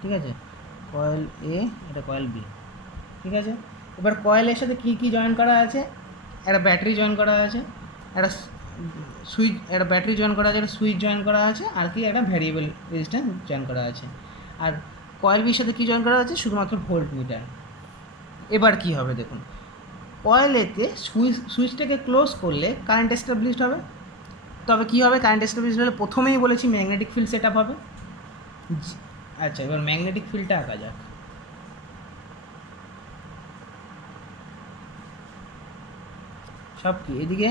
ঠিক আছে, কয়েল এ, এটা কয়েল বি। ঠিক আছে, এবার কয়েলের সাথে কী কী জয়েন করা আছে? একটা ব্যাটারি জয়েন করা আছে, একটা সুইচ, একটা ব্যাটারি জয়েন করা আছে, একটা সুইচ জয়েন করা আছে, আর কি একটা ভ্যারিয়েবল রেজিস্ট্যান্স জয়েন করা আছে। আর কয়েল বির সাথে কী জয়েন করা আছে? শুধুমাত্র ভোল্ট মিটার। এবার কি হবে দেখুন, কয়েল এতে সুইচটাকে ক্লোজ করলে কারেন্ট এস্টাবলিশড হবে। তবে কী হবে কারেন্ট এস্টাবলিশড হলে? প্রথমেই বলেছি ম্যাগনেটিক ফিল্ড সেট আপ হবে। আচ্ছা, এবার ম্যাগনেটিক ফিল্ডটা আঁকা যাক। সব কি এদিকে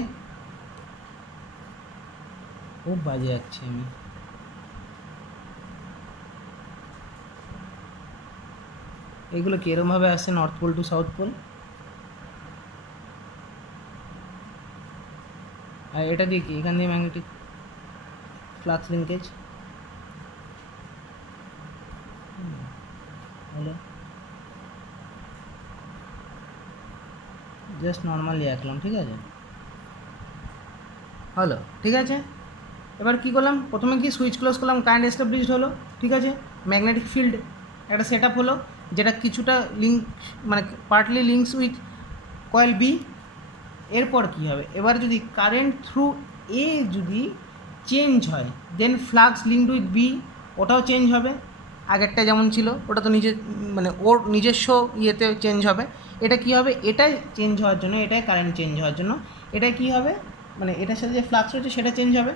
খুব বাজে যাচ্ছে আমি। এগুলো কি এরমভাবে আসছে north pole to south pole? আর এটা দিয়ে কি? এখান দিয়ে ম্যাগনেটিক ফ্লাক্স লিঙ্কেজ হলো, জাস্ট নর্মালি আঁকলাম। ঠিক আছে, হলো। ঠিক আছে, এবার কী করলাম? প্রথমে কি সুইচ ক্লোজ করলাম, কারেন্ট এস্টাবলিশড হলো। ঠিক আছে, ম্যাগনেটিক ফিল্ড একটা সেট আপ হলো, যেটা কিছুটা লিঙ্ক, মানে partly links with coil B. এরপর কী হবে? এবার যদি কারেন্ট থ্রু এ যদি চেঞ্জ হয়, দেন ফ্লাক্স লিঙ্কড উইথ বি, ওটাও চেঞ্জ হবে। আগেরটা যেমন ছিল ওটা তো নিজের, মানে ওর নিজস্ব ইয়েতে চেঞ্জ হবে। এটা কী হবে? এটাই চেঞ্জ হওয়ার জন্য, এটাই কারেন্ট চেঞ্জ হওয়ার জন্য এটা কী হবে, মানে এটার সাথে যে ফ্লাক্স রয়েছে সেটা চেঞ্জ হবে।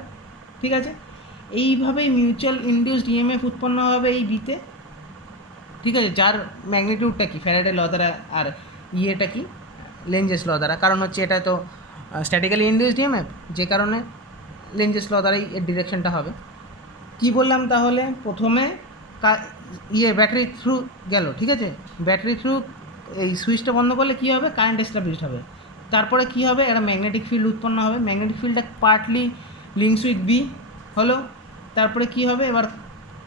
ঠিক আছে, এইভাবেই মিউচুয়াল ইনডিউসড ইএমএফ উৎপন্ন হবে এই বিতে। ঠিক আছে, যার ম্যাগনিটিউডটা কি ফ্যারাডে ল দ্বারা, আর ইয়েটা কি লেঞ্জেস ল দ্বারা। কারণ হচ্ছে এটা তো স্ট্যাটিক্যালি ইনডিউসড ইএমএফ, যে কারণে লেঞ্জেস ল দ্বারাই এর ডিরেকশনটা হবে। কি বললাম তাহলে? প্রথমে ব্যাটারি থ্রু গেল। ঠিক আছে, ব্যাটারি থ্রু এই সুইচটা বন্ধ করলে কী হবে? কারেন্ট এস্টাবলিশড হবে। তারপরে কী হবে? একটা ম্যাগনেটিক ফিল্ড উৎপন্ন হবে। ম্যাগনেটিক ফিল্ডটা পার্টলি লিঙ্কস উইথ বি হলো। তারপরে কী হবে? এবার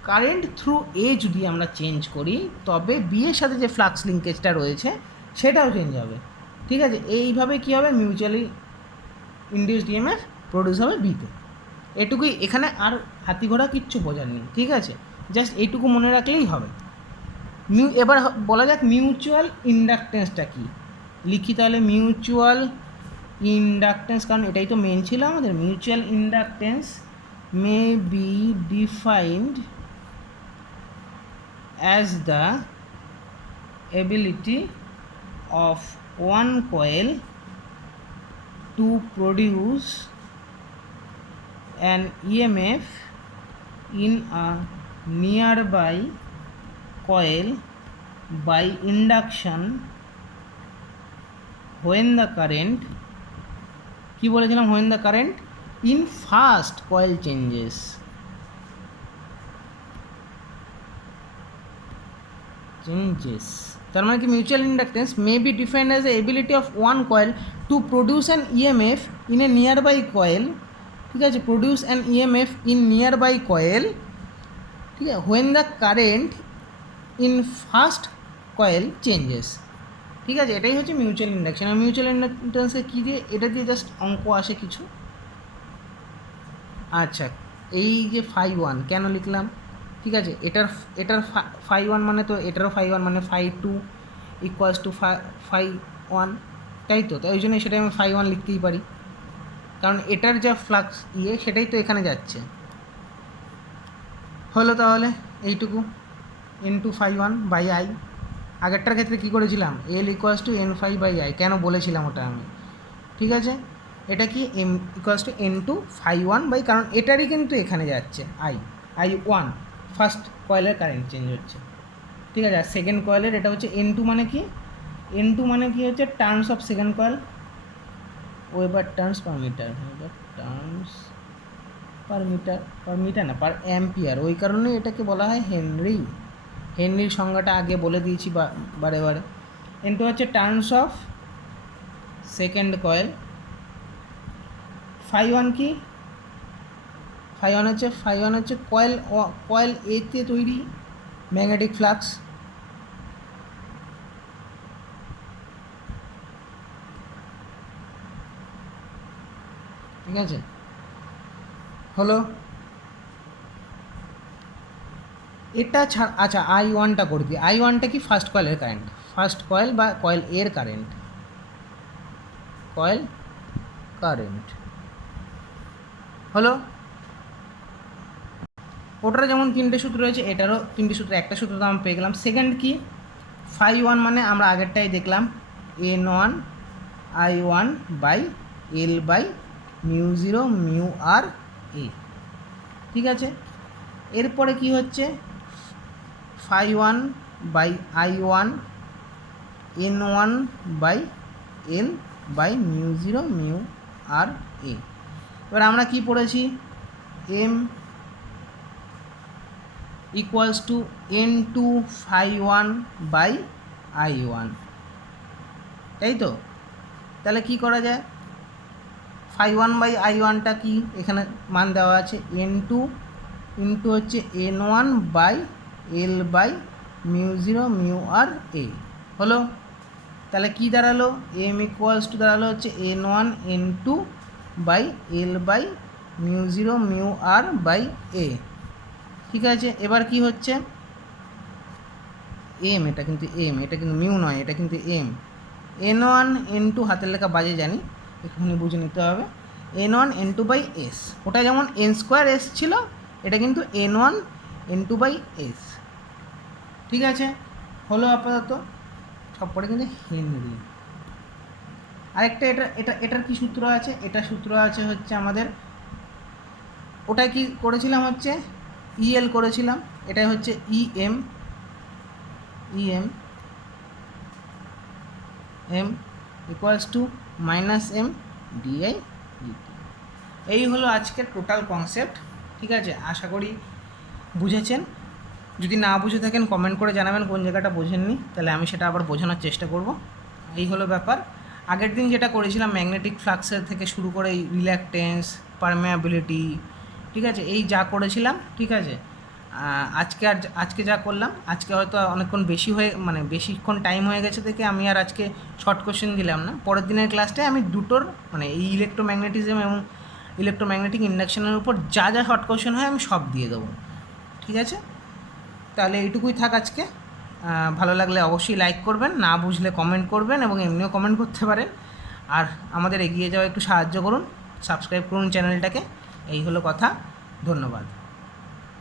কারেন্ট থ্রু এ যদি আমরা চেঞ্জ করি, তবে বি এর সাথে যে ফ্লাক্স লিঙ্কেজটা রয়েছে সেটাও চেঞ্জ হবে। ঠিক আছে, এইভাবে কী হবে? মিউচুয়ালি ইনডিউসড ইএমএফ প্রডিউস হবে বিতে। এটুকুই, এখানে আর হাতি ঘোড়া কিচ্ছু বোঝার নেই। ঠিক আছে, জাস্ট এইটুকু মনে রাখলেই হবে। এবার বলা যাক মিউচুয়াল ইন্ডাকটেন্সটা কী। লিখি তাহলে মিউচুয়াল ইন্ডাকটেন্স, কারণ এটাই তো মেন ছিল আমাদের। Mutual inductance may be defined as the ability of one coil to produce an EMF in a nearby coil by induction when the current, কি বলেছিলাম? when the current in fast coil changes। তার মানে কি mutual inductance may be defined as a ability of one coil to produce an EMF in a nearby coil. ঠিক আছে, produce an EMF in nearby coil. ঠিক আছে, when the current in first coil changes. ঠিক আছে, এটাই হচ্ছে mutual induction. আর mutual ইন্ডাকটেন্সে কী দিয়ে? এটা দিয়ে জাস্ট অঙ্ক আসে কিছু। আচ্ছা, এই যে ফাই ওয়ান কেন লিখলাম? ঠিক আছে, এটার ফাই ওয়ান মানে তো এটারও ফাই ওয়ান, মানে phi two equals to phi one, তাই তো? তাই ওই জন্য সেটা আমি ফাই ওয়ান লিখতেই পারি, কারণ এটার যা ফ্লাক্স সেটাই তো এখানে যাচ্ছে। হলো তাহলে এইটুকু, N two phi one by I. আগেরটার ক্ষেত্রে কী করেছিলাম? L equals to N phi by I, কেন বলেছিলাম ওটা আমি। ঠিক আছে, এটা কি M equals to N two phi one by, কারণ এটারই কিন্তু এখানে যাচ্ছে আই ওয়ান, ফার্স্ট কয়েলের কারেন্ট চেঞ্জ হচ্ছে। ঠিক ঠিক আছে। আর সেকেন্ড কয়েলের এটা হচ্ছে N2 মানে কি, N2 মানে কি হচ্ছে turns of second coil, weber turns per metre, weber turns per metre না, পার অ্যাম্পিয়ার, ওই কারণে এটাকে বলা হয় হেনরি। হেনরির সংজ্ঞাটা আগে বলে দিয়েছি বারে বারে। N2 হচ্ছে টার্নস অফ সেকেন্ড কয়েল। φ1 কি, φ1 হচ্ছে কয়েল এতে তৈরি ম্যাগনেটিক ফ্লাক্স। ঠিক আছে, হলো এটা ছাড়া। আচ্ছা I1টা করে দিই। I1টা কি, ফার্স্ট কয়েলের কারেন্ট, ফার্স্ট কয়েল বা কয়েল এর কারেন্ট, কয়েল কারেন্ট হলো। ওটারও যেমন তিনটে সূত্র রয়েছে, এটারও তিনটে সূত্র, একটা সূত্র তো আমরা পেয়ে গেলাম। সেকেন্ড কি, φ1 মানে আমরা আগেরটাই দেখলাম N1 I1 by L by μ0 μr A। ঠিক আছে, এরপরে কি হচ্ছে φ1 by I1 N1 by L by μ0 μr A। এবার আমরা কি পড়েছি, M equals to N2 φ1 by I1, তাই তো? তাহলে কি করা যায়, φ1 বাই I1টা কি, এখানে মান দেওয়া আছে N2 ইন্টু হচ্ছে N1 by L by μ0 μr A হলো। তাহলে কি দাঁড়ালো, M ইকুয়ালস টু দাঁড়ালো হচ্ছে N1 N2 by L by μ0 μr by A। ঠিক আছে, এবার কি হচ্ছে M, এটা কিন্তু M, এটা কিন্তু মিউ নয়, এটা কিন্তু M। N1 N2 হাতের লেখা বাজে জানি, এখানে বুঝে নিতে হবে। N1 N2 বাই S, ওটা যেমন N² S ছিল, এটা কিন্তু N1 N2 বাই S। ঠিক আছে, হলো আপাতত সব পরে কিন্তু হেনরি। আরেকটা এটার কি সূত্র আছে, এটা সূত্র আছে হচ্ছে আমাদের, ওটা কি করেছিলাম হচ্ছে EL করেছিলাম, এটাই হচ্ছে EM equals to minus M DI dt। এই হলো আজকের টোটাল কনসেপ্ট। ঠিক আছে, আশা করি বুঝেছেন। যদি না বুঝে থাকেন কমেন্ট করে জানাবেন কোন জায়গাটা বোঝেননি, তাহলে আমি সেটা আবার বোঝানোর চেষ্টা করব। এই হলো ব্যাপার। আগের দিন যেটা করেছিলাম ম্যাগনেটিক ফ্লাক্সের থেকে শুরু করে রিল্যাকটেন্স, পারমেয়াবিলিটি, ঠিক আছে, এই যা করেছিলাম। ঠিক আছে, আজকে যা করলাম, আজকে হয়তো অনেকক্ষণ বেশিক্ষণ টাইম হয়ে গেছে থেকে আমি আর আজকে শর্ট কোশ্চেন দিলাম না। পরের দিনের ক্লাসটায় আমি দুটোর এই ইলেকট্রোম্যাগনেটিজম এবং ইলেকট্রোম্যাগনেটিক ইন্ডাকশনের উপর যা যা শর্ট কোশ্চেন হয় আমি সব দিয়ে দেবো। ঠিক আছে, তাহলে এইটুকুই থাক আজকে। ভালো লাগলে অবশ্যই লাইক করবেন, না বুঝলে কমেন্ট করবেন, এবং এমনিও কমেন্ট করতে পারেন। আর আমাদের এগিয়ে যাওয়া একটু সাহায্য করুন, সাবস্ক্রাইব করুন চ্যানেলটাকে। এই হলো কথা, ধন্যবাদ।